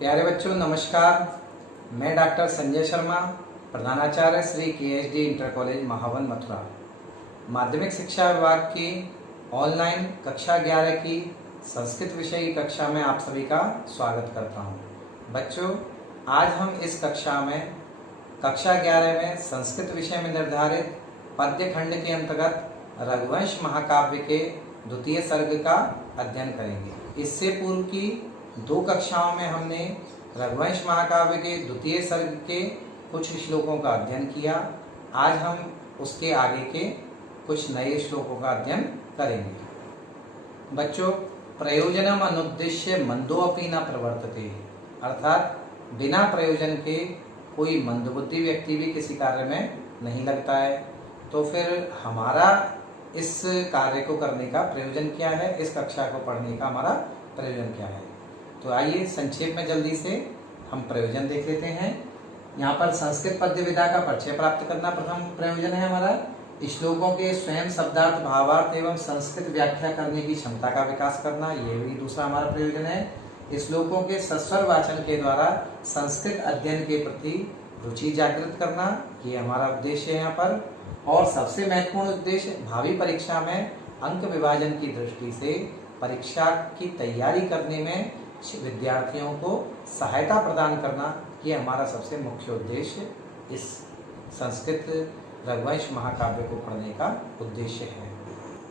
प्यारे बच्चों नमस्कार। मैं डॉक्टर संजय शर्मा, प्रधानाचार्य Shri KSD inter college Mahavan Mathura, माध्यमिक शिक्षा विभाग की ऑनलाइन कक्षा 11 की संस्कृत विषय की कक्षा में आप सभी का स्वागत करता हूं। बच्चों, आज हम इस कक्षा में कक्षा 11 में संस्कृत विषय में निर्धारित पद्य खंड के अंतर्गत रघुवंश महाकाव्य के द्वितीय सर्ग का अध्ययन करेंगे। इससे पूर्व की 2 कक्षाओं में हमने रघुवंश महाकाव्य के द्वितीय सर्ग के कुछ श्लोकों का अध्ययन किया। आज हम उसके आगे के कुछ नए श्लोकों का अध्ययन करेंगे। बच्चों, प्रयोजनम अनुद्देश्य मंदोऽपि न प्रवर्तते, अर्थात बिना प्रयोजन के कोई मंदबुद्धि व्यक्ति भी किसी कार्य में नहीं लगता है। तो फिर हमारा इस कार्य को करने का प्रयोजन क्या है, इस कक्षा को पढ़ने का हमारा प्रयोजन क्या है। तो आइए संक्षेप में जल्दी से हम प्रयोजन देख लेते हैं। यहाँ पर संस्कृत पद्य विधा का परिचय प्राप्त करना प्रथम प्रयोजन है हमारा। श्लोकों के स्वयं शब्दार्थ, भावार्थ एवं संस्कृत व्याख्या करने की क्षमता का विकास करना, ये भी दूसरा हमारा प्रयोजन है। श्लोकों के सस्वर वाचन के द्वारा संस्कृत अध्ययन के प्रति रुचि जागृत करना, ये हमारा उद्देश्य है यहाँ पर। और सबसे महत्वपूर्ण उद्देश्य भावी परीक्षा में अंक विभाजन की दृष्टि से परीक्षा की तैयारी करने में विद्यार्थियों को सहायता प्रदान करना, ये हमारा सबसे मुख्य उद्देश्य इस संस्कृत रघुवंश महाकाव्य को पढ़ने का उद्देश्य है।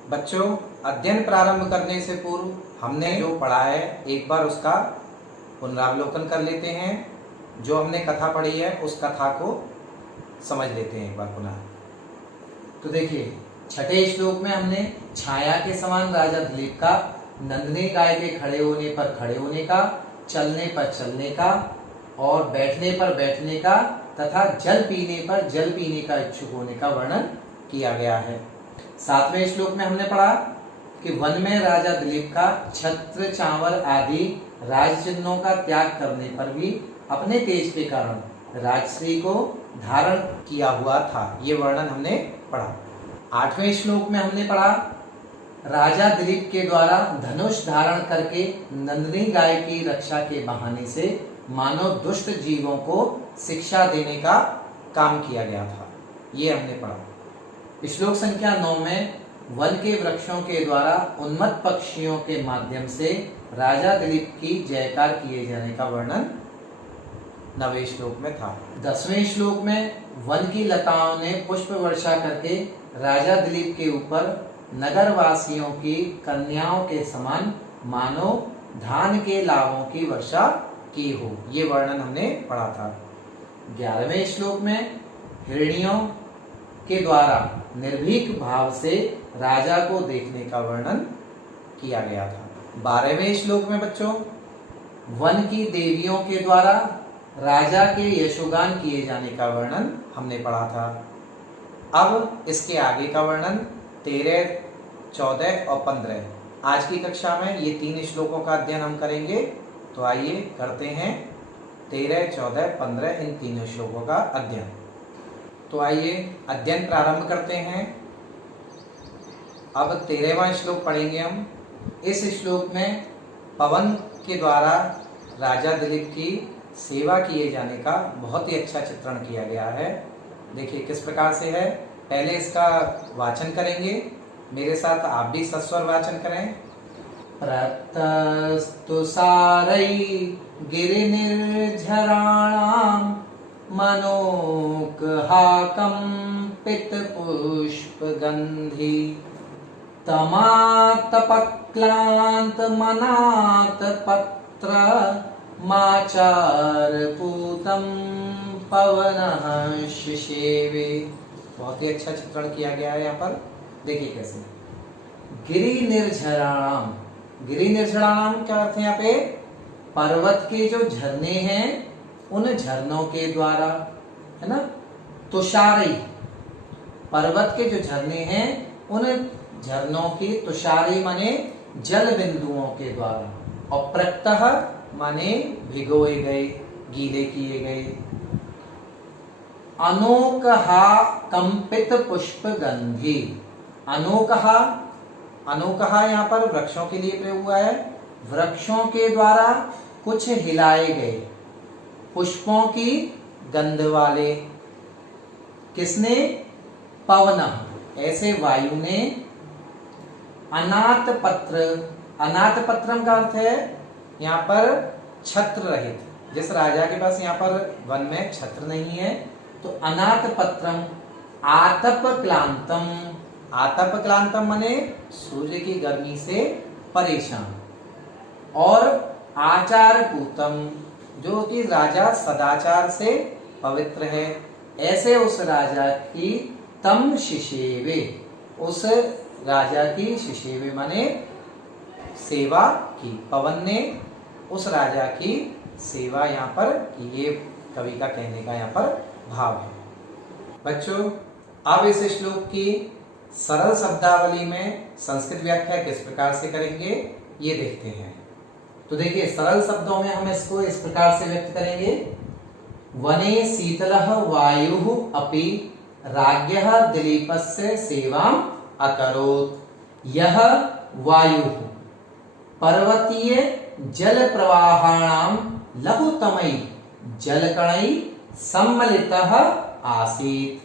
बच्चों, अध्ययन प्रारंभ करने से पूर्व हमने जो पढ़ा है एक बार उसका पुनरावलोकन कर लेते हैं। जो हमने कथा पढ़ी है उस कथा को समझ लेते हैं एक बार पुनः। तो देखिए, 6ठे श्लोक में हमने छाया के समान राजा दिलीप का, नंदिनी गाय के खड़े होने पर खड़े होने का, चलने पर चलने का और बैठने पर बैठने का तथा जल पीने पर जल पीने का इच्छुक होने का वर्णन किया गया है। 7वें श्लोक में हमने पढ़ा कि वन में राजा दिलीप का छत्र, चांवर आदि राज चिन्हों का त्याग करने पर भी अपने तेज के कारण राजश्री को धारण किया हुआ था, ये वर्णन हमने पढ़ा। 8वें श्लोक में हमने पढ़ा राजा दिलीप के द्वारा धनुष धारण करके नंदिनी गाय की रक्षा के बहाने से मानव दुष्ट जीवों को शिक्षा देने का काम किया गया था, ये हमने पढ़ा। श्लोक संख्या 9 में वन के वृक्षों के द्वारा उन्मत्त पक्षियों के माध्यम से राजा दिलीप की जयकार किए जाने का वर्णन 9वें श्लोक में था। 10वें श्लोक में वन की लताओं ने पुष्प वर्षा करके राजा दिलीप के ऊपर नगर वासियों की कन्याओं के समान मानो धान के लाभों की वर्षा की हो, ये वर्णन हमने पढ़ा था। 11वें श्लोक में हिरणियों के द्वारा निर्भीक भाव से राजा को देखने का वर्णन किया गया था। 12वें श्लोक में बच्चों वन की देवियों के द्वारा राजा के यशोगान किए जाने का वर्णन हमने पढ़ा था। अब इसके आगे का वर्णन 13, 14 और 15 आज की कक्षा में ये 3 श्लोकों का अध्ययन हम करेंगे। तो आइए करते हैं 13, 14, 15 इन 3 श्लोकों का अध्ययन। तो आइए अध्ययन प्रारंभ करते हैं। अब 13वां श्लोक पढ़ेंगे हम। इस श्लोक में पवन के द्वारा राजा दिलीप की सेवा किए जाने का बहुत ही अच्छा चित्रण किया गया है। देखिए किस प्रकार से है। पहले इसका वाचन करेंगे, मेरे साथ आप भी सस्वर वाचन करें। प्रतस्तु सारै गिरिनिर्झराणां मनोकहाकम्पित पुष्पगन्धि तमातपक्लान्त मनात पत्र माचारपूतं पवनः शिशेवे। बहुत ही अच्छा चित्रण किया गया है यहाँ पर। देखिए कैसे गिरि निर्झराणाम, गिरि निर्झराणाम क्या अर्थ है यहाँ पे? पर्वत के जो झरने हैं उन झरनों के द्वारा, है ना। तुषारी, पर्वत के जो झरने हैं उन झरनों की, तुषारी माने जल बिंदुओं के द्वारा, और प्रत्यह माने भिगोए गए, गीले किए गए। अनोकहा कंपित पुष्प गंधी, अनोकहा, अनोकहा यहाँ पर वृक्षों के लिए प्रयोग हुआ है। वृक्षों के द्वारा कुछ हिलाए गए पुष्पों की गंध वाले। किसने? पवनः, ऐसे वायु ने अनाथ पत्र, अनाथ पत्रम का अर्थ है यहाँ पर छत्र रहित। जिस राजा के पास यहाँ पर वन में छत्र नहीं है तो अनाथ पत्रम आतप क्लांतम, आतप क्लांतम माने सूर्य की गर्मी से परेशान, और आचार पूतम, जो कि राजा सदाचार से पवित्र है, ऐसे उस राजा की तम शिशेवे, उस राजा की शिशेवे माने सेवा की। पवन ने उस राजा की सेवा यहाँ पर की, ये कवि का कहने का यहाँ पर भाव है। बच्चों, अब इस श्लोक की सरल शब्दावली में संस्कृत व्याख्या किस प्रकार से करेंगे ये देखते हैं। तो देखिए, सरल शब्दों में हम इसको इस प्रकार से व्यक्त करेंगे। वने शीतलः वायुः अपि राज्ञः दिलीपस्य सेवाम् अकरोत्। यह वायुः पर्वतीय जल प्रवाहाणां लघुतमै जलकणै सम्मिलितः आसीत्।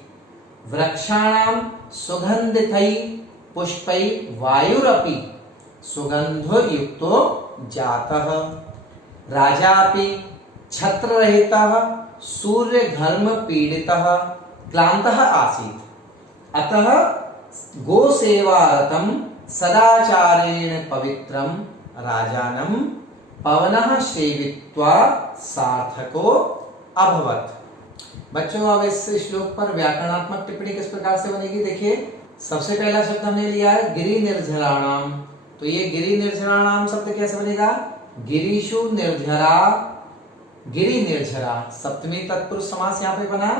वृक्षाणां सुगन्धितै पुष्पै वायुरपि सुगन्धयुक्तो जातः। राजापि छत्ररहितः सूर्यघर्म पीडितः क्लान्तः आसीत्। अतः गोसेवारतं सदाचारेण पवित्रं राजानं पवनः सेवित्वा सार्थको अभवत्। बच्चों, अब इस श्लोक पर व्याकरणात्मक टिप्पणी किस प्रकार से बनेगी देखिए। सबसे पहला शब्द हमने लिया है गिरि निर्झराणाम, तो ये गिरि निर्झराणाम शब्द कैसे बनेगा? गिरीषु निर्झरा, गिरि निर्झरा, सप्तमी तत्पुरुष समास यहाँ पे बना,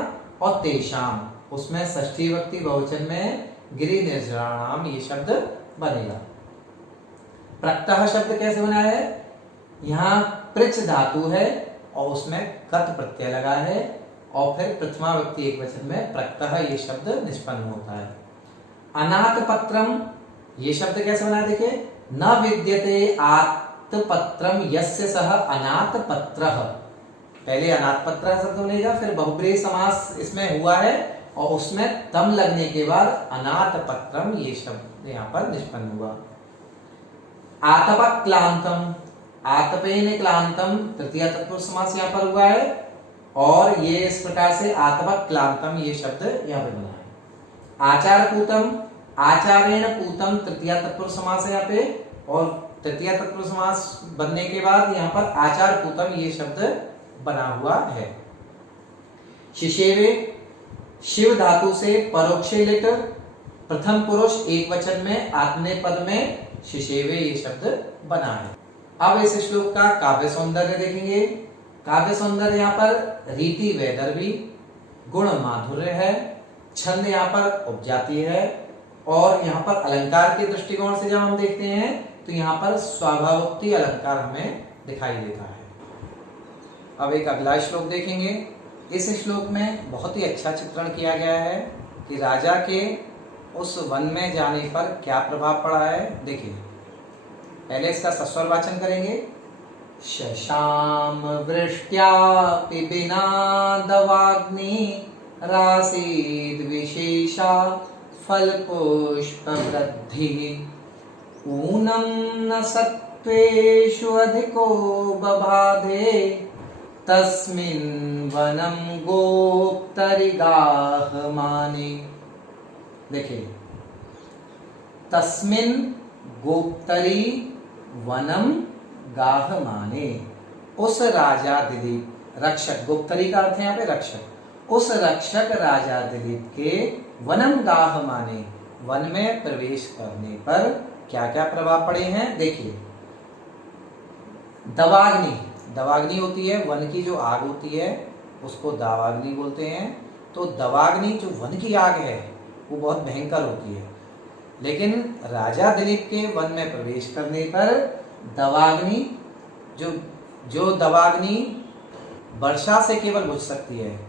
और तेषाम, उसमें षष्ठी विभक्ति बहुवचन में गिरि निर्झराणाम ये शब्द बनेगा। प्रत्यह शब्द कैसे बना है? यहाँ पृच्छ धातु है और उसमें कत प्रत्यय लगा है, और फिर प्रथमा व्यक्ति एक वचन में प्रत्यह ये शब्द निष्पन्न होता है। अनाथ पत्रम ये शब्द कैसे बना देखिए। न विद्यते आत्पत्रम यस्य सह अनाथ पत्रः, पहले अनाथ पत्र शब्द बनेगा, फिर बहुब्रीहि समास इसमें हुआ है और उसमें तम लगने के बाद अनाथ पत्रम ये शब्द यहाँ पर निष्पन्न हुआ। आतप क्लांतम, आतपेन क्लांतम तृतीय तत्पुरुष समास यहाँ पर हुआ है, और ये इस प्रकार से आतप क्लांतम ये शब्द यहाँ पे बना है। आचार पूतम, आचारेण पूतम तृतीय तत्पुरुष समास है यहाँ पे, और तृतीय तत्पुरुष समास बनने के बाद यहाँ पर आचार पूतम ये शब्द बना हुआ है। शिशेवे शिव धातु से परोक्षे लिट, प्रथम पुरुष एक वचन में आत्मनेपद में शिशेवे ये शब्द बना है। अब इस श्लोक का काव्य सौंदर्य देखेंगे। काव्य सौंदर्य यहाँ पर रीति वैदर्भी, गुण माधुर्य है, छंद यहाँ पर उपजाति है, और यहाँ पर अलंकार के दृष्टिकोण से जब हम देखते हैं तो यहाँ पर स्वाभावोक्ति अलंकार हमें दिखाई देता है। अब एक अगला श्लोक देखेंगे। इस श्लोक में बहुत ही अच्छा चित्रण किया गया है कि राजा के उस वन में जाने पर क्या प्रभाव पड़ा है। देखिए, पहले इसका सस्वर वाचन करेंगे। शशाम वृष्ट्यापि विना दवाग्नि रासीद विशेषा फलपुष्प वृद्धि। ऊनम न सत्वेषु अधिको बबाधे तस्मिन् वनम गोप्तरिगाहमाने। देखिए, तस्मिन् गोप्तरी वनम गाहमाने, उस राजा दिलीप, रक्षक, गोप्तरी का अर्थ है यहाँ पे रक्षक, उस रक्षक राजा दिलीप के वनम गाहमाने, वन में प्रवेश करने पर क्या क्या प्रभाव पड़े हैं देखिए। दवाग्नि, दवाग्नि होती है वन की जो आग होती है उसको दावाग्नि बोलते हैं। तो दवाग्नि जो वन की आग है वो बहुत भयंकर होती है, लेकिन राजा दिलीप के वन में प्रवेश करने पर दवाग्नि, जो दवाग्नि वर्षा से केवल बुझ सकती है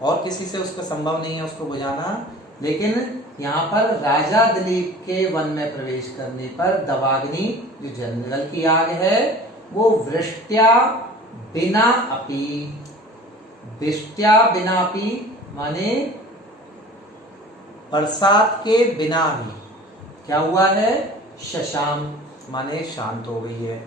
और किसी से उसका संभव नहीं है उसको बुझाना, लेकिन यहाँ पर राजा दिलीप के वन में प्रवेश करने पर दवाग्नि जो जंगल की आग है वो वृष्ट्या बिना अपि, वृष्ट्या बिना अपि माने बरसात के बिना भी क्या हुआ है, शशांक माने शांत हो गई है।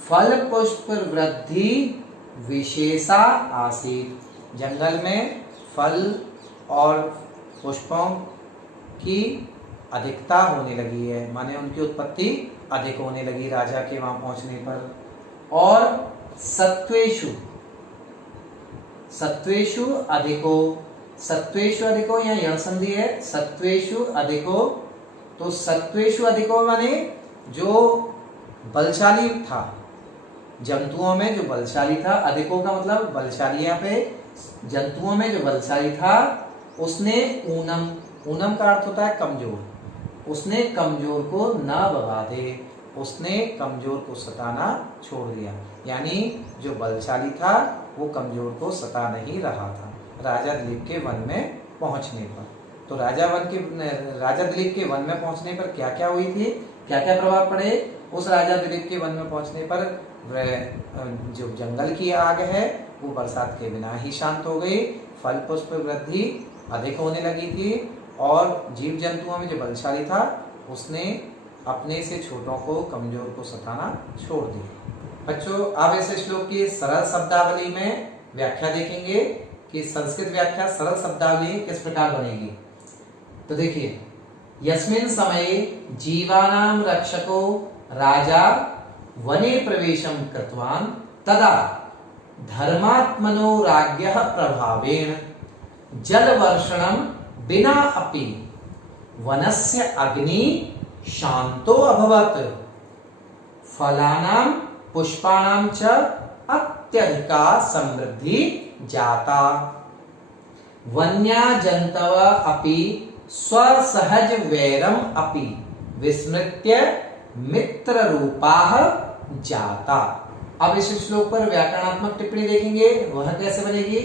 फल पुष्प वृद्धि विशेषा आसीत, जंगल में फल और पुष्पों की अधिकता होने लगी है, माने उनकी उत्पत्ति अधिक होने लगी राजा के वहां पहुंचने पर। और सत्वेषु, सत्वेषु अधिको, सत्वेषु अधिको यहाँ यण संधि है, सत्वेषु अधिको, तो सत्वेषु अधिको माने जो बलशाली था, जंतुओं में जो बलशाली था, अधिको का मतलब बलशाली, यहाँ पे जंतुओं में जो बलशाली था उसने ऊनम, ऊनम का अर्थ होता है कमजोर, उसने कमजोर को न बवादे, उसने कमजोर को सताना छोड़ दिया, यानी जो बलशाली था वो कमजोर को सता नहीं रहा था राजा दिलीप के वन में पहुंचने पर। तो राजा दिलीप के वन में पहुंचने पर क्या क्या हुई थी, क्या क्या प्रभाव पड़े, उस राजा दिलीप के वन में पहुंचने पर जो जंगल की आग है वो बरसात के बिना ही शांत हो गई, फल पुष्प वृद्धि अधिक होने लगी थी, और जीव जंतुओं में जो बलशाली था उसने अपने से छोटों को, कमजोर को सताना छोड़ दिया। बच्चों अब इस श्लोक की सरल शब्दावली में व्याख्या देखेंगे कि संस्कृत व्याख्या सरल शब्दावली किस प्रकार बनेगी। तो देखिए, यस्मिन् समये जीवानां रक्षको राजा वने प्रवेशं कृतवान् तदा धर्मात्मनो राज्ञः प्रभावेण जलवर्षणं बिना अपि वनस्य अग्नि शांतो अभवत्, फलानां पुष्पाणां च अत्यधिका समृद्धि जाता, वन्या जंतव अपि स्वसहज वैरम अपि विस्मृत्य मित्र रूपाः जाता। अब इस श्लोक पर व्याकरणात्मक टिप्पणी देखेंगे, वह कैसे बनेगी।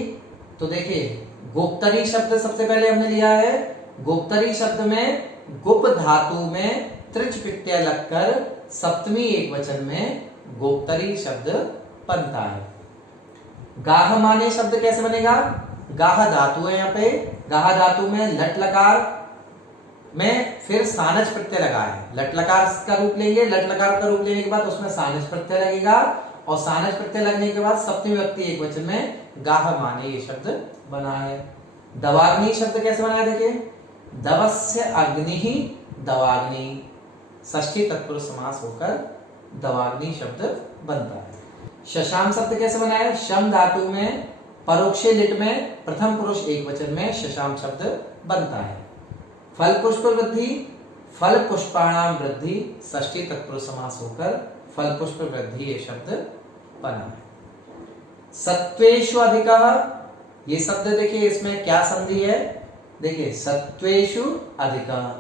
तो देखिए, गोप्तरी शब्द सबसे पहले हमने लिया है, गोप्तरी शब्द में गुप धातु में त्रिच प्रत्यय लगकर सप्तमी एकवचन में गोप्तरी शब्द बनता है। गाह माने शब्द कैसे बनेगा, गाह धातु है, यहाँ पे गाह धातु में लट लकार में फिर सानज प्रत्यय लगा है, लट लकार का रूप लेंगे, लट लकार का रूप लेने के बाद उसमें सानज प्रत्यय लगेगा, और सानज प्रत्यय लगने के बाद सप्तमी विभक्ति एकवचन में गाह माने ये शब्द बना है। दवाग्नि शब्द कैसे बना है, देखिए, दवस्य अग्नि ही दवाग्नि, षष्ठी तत्पुरुष समास होकर दवाग्नि शब्द बनता है। शशांक शब्द कैसे बना है, शम धातु में परोक्षे लिट में प्रथम पुरुष एकवचन में शशांक शब्द बनता है। फल पुष्प वृद्धि, फल पुष्पाणाम वृद्धि, षष्ठी तत्पुरुष समास होकर फल पुष्प वृद्धि ये शब्द बना है। सत्वेषु अधिकः, ये शब्द देखिए इसमें क्या संधि है, देखिए सत्वेषु अधिकः,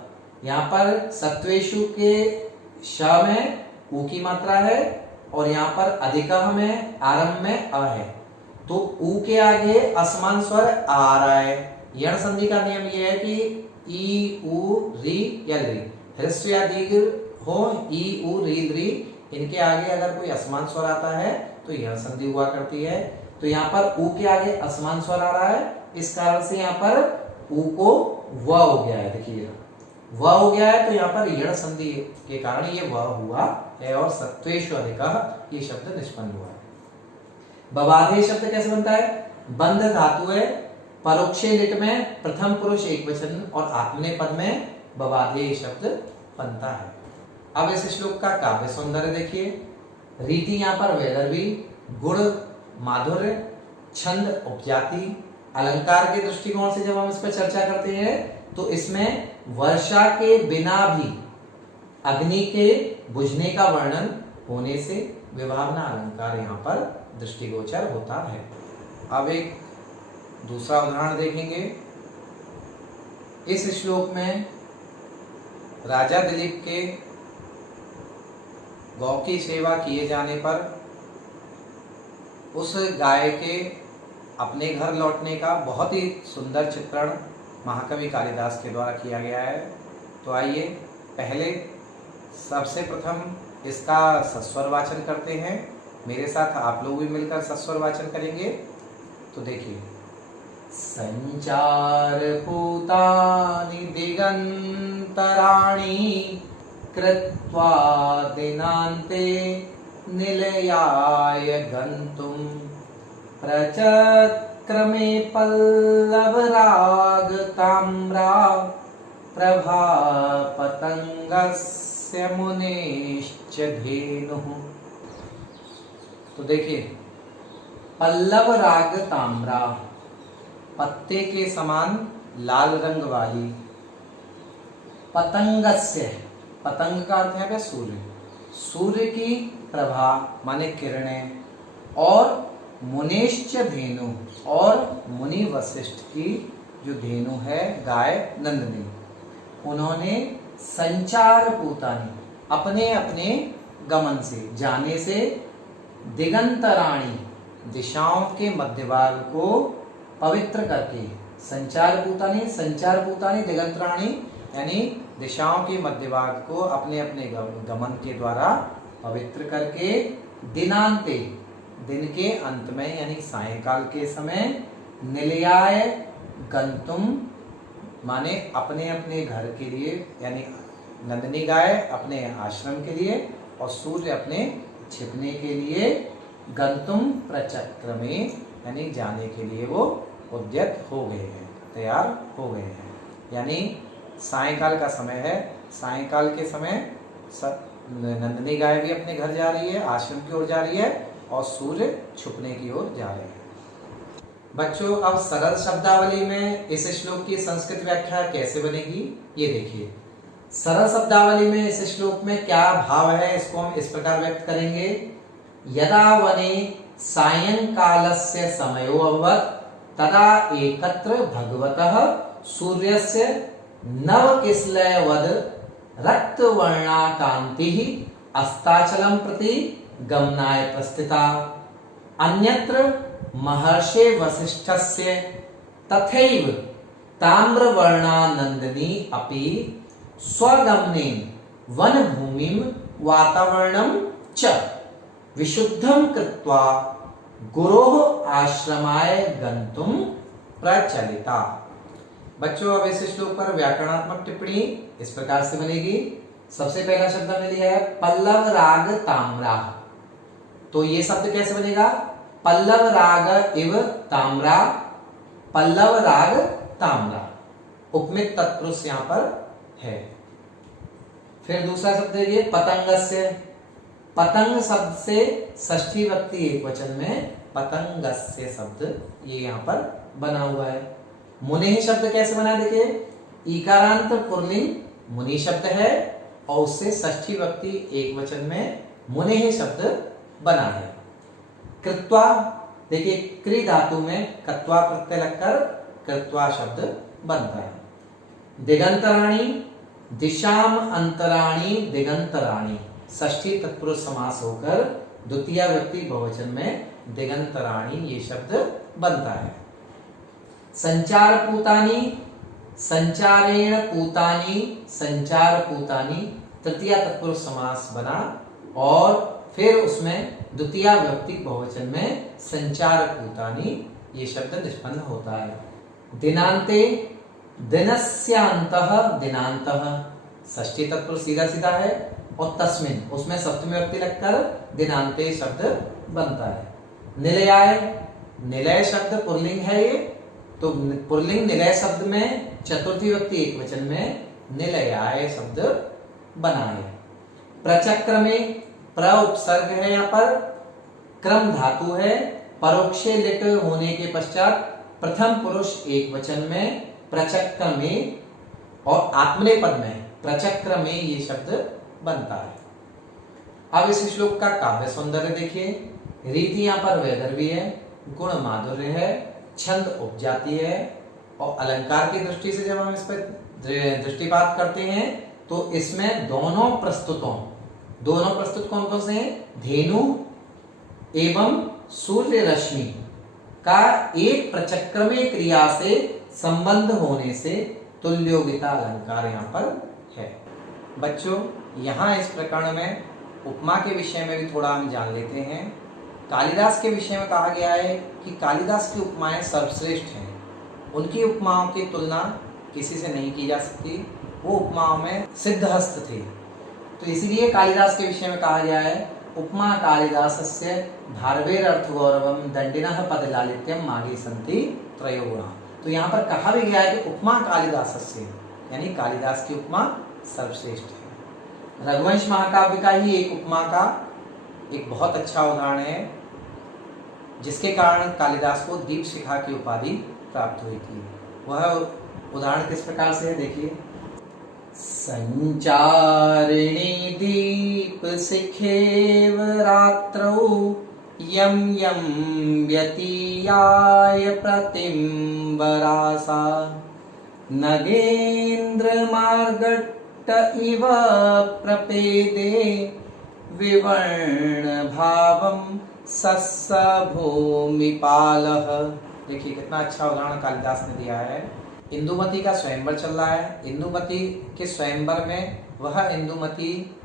यहाँ पर सत्वेषु के श में उ की मात्रा है और यहाँ पर अधिकः में आरंभ में अ है, तो उ के आगे असमान स्वर आ रहा है। यण संधि का नियम यह है कि ई उ री या री, ह्रस्व या दीर्घ हो, ई उ री री, इनके आगे अगर कोई असमान स्वर आता है तो यण संधि हुआ करती है। तो यहाँ पर उ के आगे असमान स्वर आ रहा है, इस कारण से यहाँ पर उ को व हो गया है, देखिए व हो गया है, तो यहाँ पर यण संधि के कारण ये व हुआ है और सत्वेषु अधिकः ये शब्द निष्पन्न हुआ है। बबाधे शब्द कैसे बनता है, बंध धातु है, परोक्षे लिट में प्रथम पुरुष एकवचन और आत्मनेपद में बबाधे शब्द बनता है। अब इस श्लोक का काव्य सौंदर्य देखिए, रीति यहाँ पर वैदर्भी, गुण माधुर्य, छंद उपजाति, अलंकार के दृष्टिकोण से जब हम इस पर चर्चा करते हैं तो इसमें वर्षा के बिना भी अग्नि के बुझने का वर्णन होने से विभावना अलंकार यहाँ पर दृष्टिगोचर होता है। अब एक दूसरा उदाहरण देखेंगे। इस श्लोक में राजा दिलीप के गौ की सेवा किए जाने पर उस गाय के अपने घर लौटने का बहुत ही सुंदर चित्रण महाकवि कालिदास के द्वारा किया गया है। तो आइए पहले सबसे प्रथम इसका सस्वर वाचन करते हैं। मेरे साथ आप लोग भी मिलकर सस्वर वाचन करेंगे। तो देखिए, संचार पूतानि दिगंतराणि कृत्वा दिनान्ते निलयाय गन्तुं प्रचक्रमे पल्लवराग ताम्रा प्रभा पतंगस्य मुनेश्च धेनुः। तो देखिए, पल्लव राग ताम्रा, पत्ते के समान लाल रंग वाली, पतंगस्य, पतंग का अर्थ है सूर्य, सूर्य की प्रभा माने किरणें, और मुनेश्च धेनु, और मुनि वशिष्ठ की जो धेनु है गाय नंदिनी, उन्होंने संचार पूतानी, अपने अपने गमन से, जाने से, दिगंतराणी, दिशाओं के मध्यभाग को पवित्र करके, संचार पूतानी दिगंतराणी यानी दिशाओं के मध्यभाग को अपने अपने गमन के द्वारा पवित्र करके, दिनांते, दिन के अंत में यानी सायंकाल के समय, निलयाय गंतुम माने अपने अपने घर के लिए, यानी नंदिनी गाय अपने आश्रम के लिए और सूर्य अपने छिपने के लिए, गंतुम प्रचक्रमे यानी जाने के लिए वो उद्यत हो गए हैं, तैयार हो गए हैं। यानी सायंकाल का समय है, सायंकाल के समय नंदिनी गाय भी अपने घर जा रही है, आश्रम की ओर जा रही है, और सूर्य छुपने की ओर जा रहे हैं। बच्चों, अब सरल शब्दावली में इस श्लोक की संस्कृत व्याख्या कैसे बनेगी ये देखिए। सरल शब्दावली में इस श्लोक में क्या भाव है, इसको हम इस प्रकार व्यक्त करेंगे। यदा वने सायंकालस्य समयो अभवत् तदा एकत्र भगवतः सूर्यस्य नवकिसलयवद रक्तवर्णा कान्तिः अस्ताचलं प्रति गमनाय प्रस्थिता। अन्यत्र महर्षे वसिष्ठस्य तथैव ताम्रवर्णा नंदिनी अपि स्वगमनेन वनभूमिं वातावरणं च विशुद्धं कृत्वा गुरोः आश्रमाय गन्तुं प्रचलिता। बच्चों, अब इस श्लोक पर व्याकरणात्मक टिप्पणी इस प्रकार से बनेगी। सबसे पहला शब्द हमने लिया है पल्लव राग ताम्रा। तो ये शब्द कैसे बनेगा? पल्लव राग इव ताम्रा, पल्लव राग ताम्रा। उपमित तत्पुरुष यहां पर है। फिर दूसरा शब्द है पतंगस्य। पतंग शब्द से षष्ठी विभक्ति एकवचन में पतंगस्य शब्द ये यहां पर बना हुआ है। मुनि शब्द कैसे बना, देखिए, ईकारांत पुल्लिंग मुनि शब्द है और उससे षष्ठी विभक्ति एकवचन में मुनि शब्द बना है। कृत्वा, देखिए, क्रि धातु में कत्वा प्रत्यय लगकर कृत्वा शब्द बनता है। दिगंतराणी, दिशाम अंतराणी दिगंतराणी, षष्ठी तत्पुरुष समास होकर द्वितीय व्यक्ति बहुवचन में दिगंतराणी ये शब्द बनता है। संचार पूतानी, संचारेण पूतानी, संचार पूतानी तृतीय तत्पुरुष समास बना और फिर उसमें द्वितीय व्यक्ति बहुवचन में संचार पूतानी ये शब्द निष्पन्न होता है। दिनांते, दिनस्यांतः दिनांतः षष्ठी तत्पुरुष सीधा सीधा है और तस्मिन उसमें सप्तमी व्यक्ति लगकर दिनांते शब्द बनता है। निलयाय, निलय शब्द पुल्लिंग है ये, तो पुल्लिंग निलय शब्द में चतुर्थी व्यक्ति एकवचन में निलयाय शब्द बना है। प्रचक्रमे, प्र उपसर्ग है यहाँ पर, क्रम धातु है, परोक्षे लिट होने के पश्चात प्रथम पुरुष एकवचन में प्रचक्रमे और आत्मनेपद में प्रचक्रमे ये शब्द बनता है। अब इस श्लोक का काव्य सौंदर्य देखिए। रीति यहाँ पर वैदर्भी है, गुण माधुर्य है, छंद उपजाति है और अलंकार की दृष्टि से जब हम इस पर दृष्टिपात करते हैं तो इसमें दोनों प्रस्तुत कौन कौन से हैं? धेनु एवं सूर्य रश्मि का एक प्रचक्रमे क्रिया से संबंध होने से तुल्योगिता अलंकार यहाँ पर है। बच्चों, यहाँ इस प्रकरण में उपमा के विषय में भी थोड़ा हम जान लेते हैं। कालिदास के विषय में कहा गया है कि कालिदास की उपमाएं सर्वश्रेष्ठ हैं। उनकी उपमाओं की तुलना किसी से नहीं की जा सकती। वो उपमाओं में सिद्धहस्त थे। तो इसीलिए कालिदास के विषय में कहा गया है उपमा कालिदासस्य धार्वेरर्थगौरवम दंडिनः पदलालित्यम मागे संति त्रयो गुणा। तो यहाँ पर कहा भी गया है कि उपमा कालिदासस्य, यानी कालिदास की उपमा सर्वश्रेष्ठ है। रघुवंश महाकाव्य का ही एक उपमा का एक बहुत अच्छा उदाहरण है, जिसके कारण कालिदास को दीपशिखा की उपाधि प्राप्त हुई थी। वह उदाहरण किस प्रकार से है, देखिए। संचारिणी दीप शिखेव रात्रौ यम यम व्यतीयाय प्रतिम्बरासा नगेन्द्र मार्गट्ट इव प्रपेदे विवर्ण भावम सस्स भूमिपालः। देखिए कितना अच्छा उदाहरण कालिदास ने दिया है। इंदुमती का स्वयंवर चल रहा है। इंदुमती के स्वयंवर में वह इंदुमती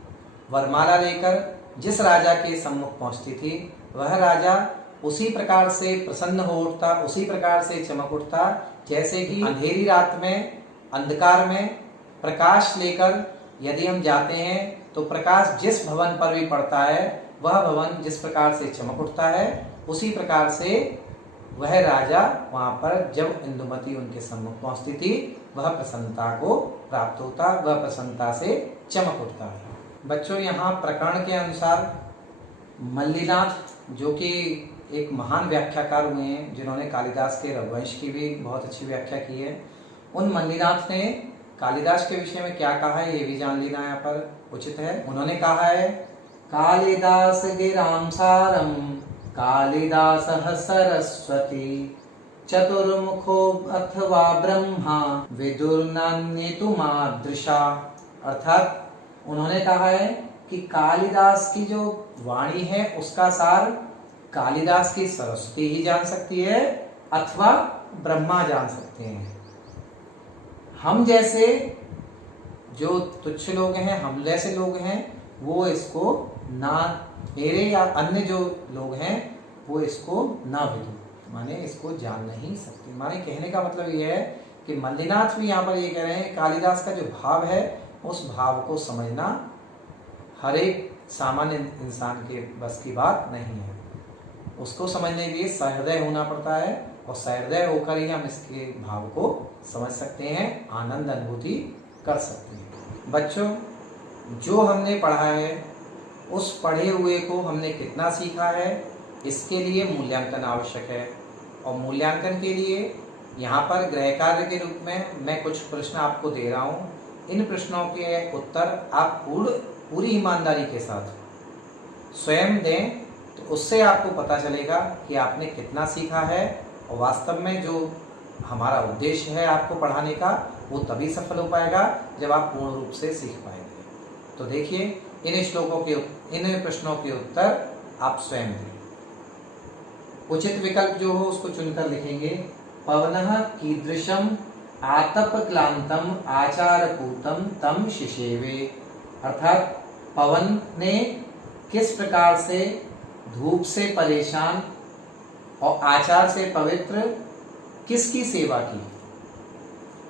वरमाला लेकर जिस राजा के सम्मुख पहुंचती थी, वह राजा उसी प्रकार से प्रसन्न हो उठता, उसी प्रकार से चमक उठता जैसे कि अंधेरी रात में अंधकार में प्रकाश लेकर यदि हम जाते हैं तो प्रकाश जिस भवन पर भी पड़ता है वह भवन जिस प्रकार से चमक उठता है, उसी प्रकार से वह राजा वहां पर जब इंदुमती उनके सम्मुख पहुंचती थी वह प्रसन्नता को प्राप्त होता, वह प्रसन्नता से चमक उठता है। बच्चों, यहाँ प्रकरण के अनुसार मल्लीनाथ जो कि एक महान व्याख्याकार हुए हैं, जिन्होंने कालिदास के रघुवंश की भी बहुत अच्छी व्याख्या की है, उन मल्लीनाथ ने कालिदास के विषय में क्या कहा है ये भी जान लेना यहाँ पर उचित है। उन्होंने कहा है कालिदास गिराम सारम कालिदासः सरस्वती चतुर्मुखो अथवा ब्रह्मा विदुर्नान्येतुमादृशा। अर्थात उन्होंने कहा है कि कालिदास की जो वाणी है उसका सार कालिदास की सरस्वती ही जान सकती है अथवा ब्रह्मा जान सकते हैं। हम जैसे जो तुच्छ लोग हैं, हम जैसे लोग हैं, वो इसको ना, मेरे या अन्य जो लोग हैं वो इसको ना विदु, माने इसको जान नहीं सकते। माने कहने का मतलब ये है कि मल्लीनाथ भी यहाँ पर ये कह रहे हैं कालिदास का जो भाव है उस भाव को समझना हर एक सामान्य इंसान के बस की बात नहीं है। उसको समझने के लिए सहृदय होना पड़ता है और सहृदय होकर ही हम इसके भाव को समझ सकते हैं, आनंद अनुभूति कर सकते हैं। बच्चों, जो हमने पढ़ा है उस पढ़े हुए को हमने कितना सीखा है, इसके लिए मूल्यांकन आवश्यक है। और मूल्यांकन के लिए यहाँ पर गृह कार्य के रूप में मैं कुछ प्रश्न आपको दे रहा हूँ। इन प्रश्नों के उत्तर आप पूरी ईमानदारी के साथ स्वयं दें, तो उससे आपको पता चलेगा कि आपने कितना सीखा है और वास्तव में जो हमारा उद्देश्य है आपको पढ़ाने का वो तभी सफल हो पाएगा जब आप पूर्ण रूप से सीख पाएंगे। तो देखिए इन प्रश्नों के उत्तर आप स्वयं दें। उचित विकल्प जो हो उसको चुनकर लिखेंगे। पवनः कीदृशम आतप क्लांतम आचारपूतम तम शिशेवे। अर्थात पवन ने किस प्रकार से धूप से परेशान और आचार से पवित्र किसकी सेवा की।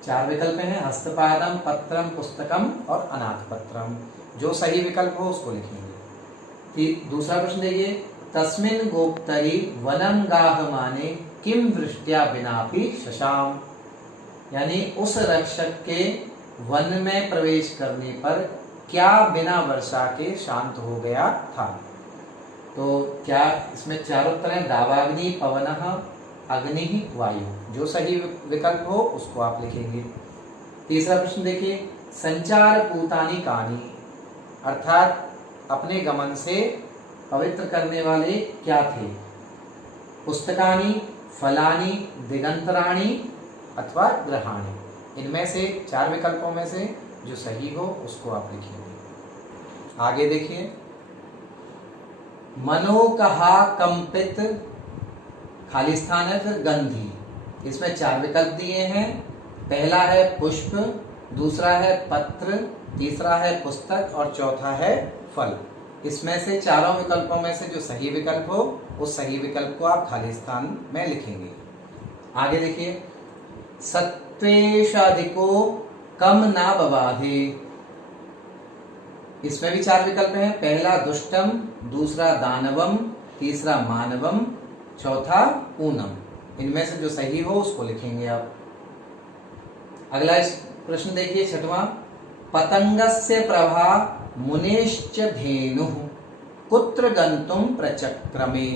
4 विकल्प हैं, हस्तपादम, पत्रम, पुस्तकम और अनाथ पत्रम। जो सही विकल्प हो उसको लिखेंगे। दूसरा प्रश्न देखिए, तस्मिन् गोप्तरी वनम गाहमाने किम वृष्ट्या बिनापि शशाम। यानी उस रक्षक के वन में प्रवेश करने पर क्या बिना वर्षा के शांत हो गया था। तो क्या इसमें 4 उत्तर हैं, दावाग्नि, पवनः, अग्नि, वायु। जो सही विकल्प हो उसको आप लिखेंगे। तीसरा प्रश्न देखिए, संचार पूतानी कानी। अर्थात अपने गमन से पवित्र करने वाले क्या थे। पुस्तकानी, फलानी, दिगंतराणी अथवा ग्रहाणी। इनमें से 4 विकल्पों में से जो सही हो उसको आप लिखेंगे। आगे देखिए, मनोकहा कंपित, खाली स्थान है, फिर गंधी। इसमें 4 विकल्प दिए हैं। पहला है पुष्प, दूसरा है पत्र, तीसरा है पुस्तक और चौथा है फल। इसमें से चारों विकल्पों में से जो सही विकल्प हो उस सही विकल्प को आप खाली स्थान में लिखेंगे। आगे देखिए, सत्वेशाधिको कम ना बबाधे। इसमें भी चार विकल्प हैं। पहला दुष्टम, दूसरा दानवम, तीसरा मानवम, चौथा ऊनम। इनमें से जो सही हो उसको लिखेंगे आप। अगला इस प्रश्न देखिए, छठवां, पतंगस्य प्रभा मुनेश्च धेनुः कुत्र गंतुम प्रचक्रमे।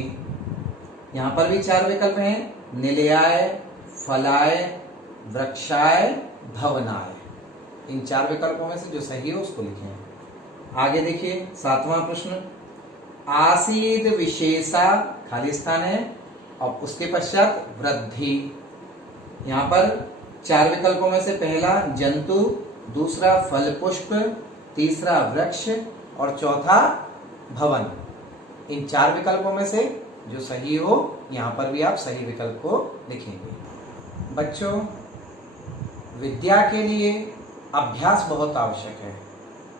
यहां पर भी चार विकल्प हैं। निलयाय, फलाय, वृक्षाय, धवनाय। इन चार विकल्पों में से जो सही हो उसको लिखें। आगे देखिए, सातवां प्रश्न, आसीद विशेषा, खाली स्थान है, और उसके पश्चात वृद्धि। यहां पर चार विकल्पों में से पहला जंतु, दूसरा फल पुष्प, तीसरा वृक्ष और चौथा भवन। इन चार विकल्पों में से जो सही हो यहाँ पर भी आप सही विकल्प को लिखेंगे। बच्चों, विद्या के लिए अभ्यास बहुत आवश्यक है।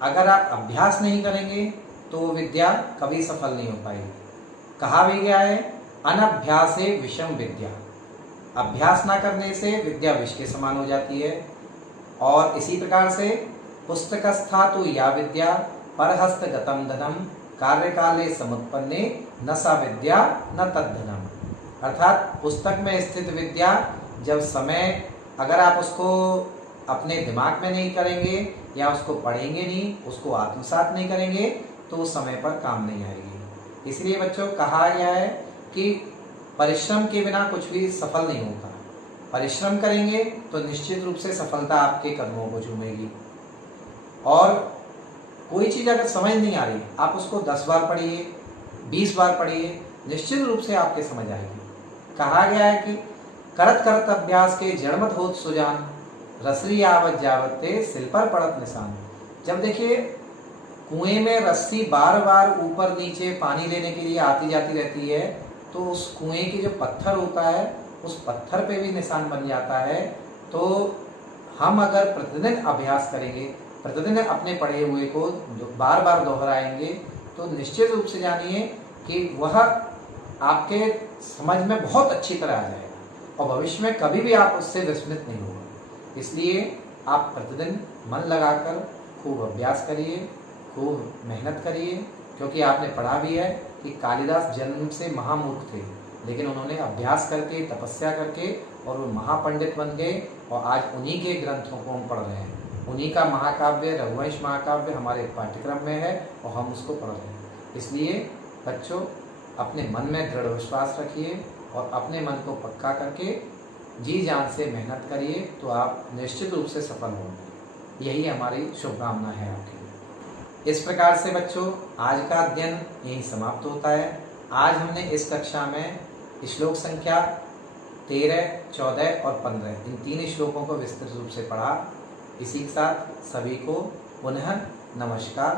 अगर आप अभ्यास नहीं करेंगे तो वो विद्या कभी सफल नहीं हो पाएगी। कहा भी गया है, अनभ्यासे विषम विद्या। अभ्यास ना करने से विद्या विष के समान हो जाती है। और इसी प्रकार से पुस्तकस्था तो या विद्या परहस्त गतम धनम कार्यकाले समुत्पन्ने न सा विद्या न तद्धनम। अर्थात पुस्तक में स्थित विद्या जब समय, अगर आप उसको अपने दिमाग में नहीं करेंगे या उसको पढ़ेंगे नहीं, उसको आत्मसात नहीं करेंगे तो उस समय पर काम नहीं आएगी। इसलिए बच्चों कहा गया है कि परिश्रम के बिना कुछ भी सफल नहीं होता। परिश्रम करेंगे तो निश्चित रूप से सफलता आपके कदमों को चूमेगी। और कोई चीज़ अगर समझ नहीं आ रही, आप उसको 10 बार पढ़िए, 20 बार पढ़िए, निश्चित रूप से आपके समझ आएगी। कहा गया है कि करत करत अभ्यास के जड़मत होत सुजान रसरी आवत जावते सिल पर पड़त निशान। जब देखिए कुएं में रस्सी बार बार ऊपर नीचे पानी लेने के लिए आती जाती रहती है तो उस कुएं की जो पत्थर होता है उस पत्थर पे भी निशान बन जाता है। तो हम अगर प्रतिदिन अभ्यास करेंगे, प्रतिदिन अपने पढ़े हुए को बार बार दोहराएंगे तो निश्चित रूप से जानिए कि वह आपके समझ में बहुत अच्छी तरह आ जाएगा और भविष्य में कभी भी आप उससे विस्मित नहीं होंगे। इसलिए आप प्रतिदिन मन लगाकर खूब अभ्यास करिए, खूब मेहनत करिए, क्योंकि आपने पढ़ा भी है कि कालिदास जन्म से महामूर्ख थे, लेकिन उन्होंने अभ्यास करके, तपस्या करके और वो महापंडित बन गए और आज उन्हीं के ग्रंथों को हम पढ़ रहे हैं। उन्हीं का महाकाव्य रघुवंश महाकाव्य हमारे पाठ्यक्रम में है और हम उसको पढ़ रहे हैं। इसलिए बच्चों अपने मन में दृढ़ विश्वास रखिए और अपने मन को पक्का करके जी जान से मेहनत करिए तो आप निश्चित रूप से सफल होंगे। यही हमारी शुभकामना है आपके लिए। इस प्रकार से बच्चों आज का अध्ययन यहीं समाप्त होता है। आज हमने इस कक्षा में श्लोक संख्या 13, 14 और 15 इन 3 श्लोकों को विस्तृत रूप से पढ़ा। इसी के साथ सभी को पुनः नमस्कार।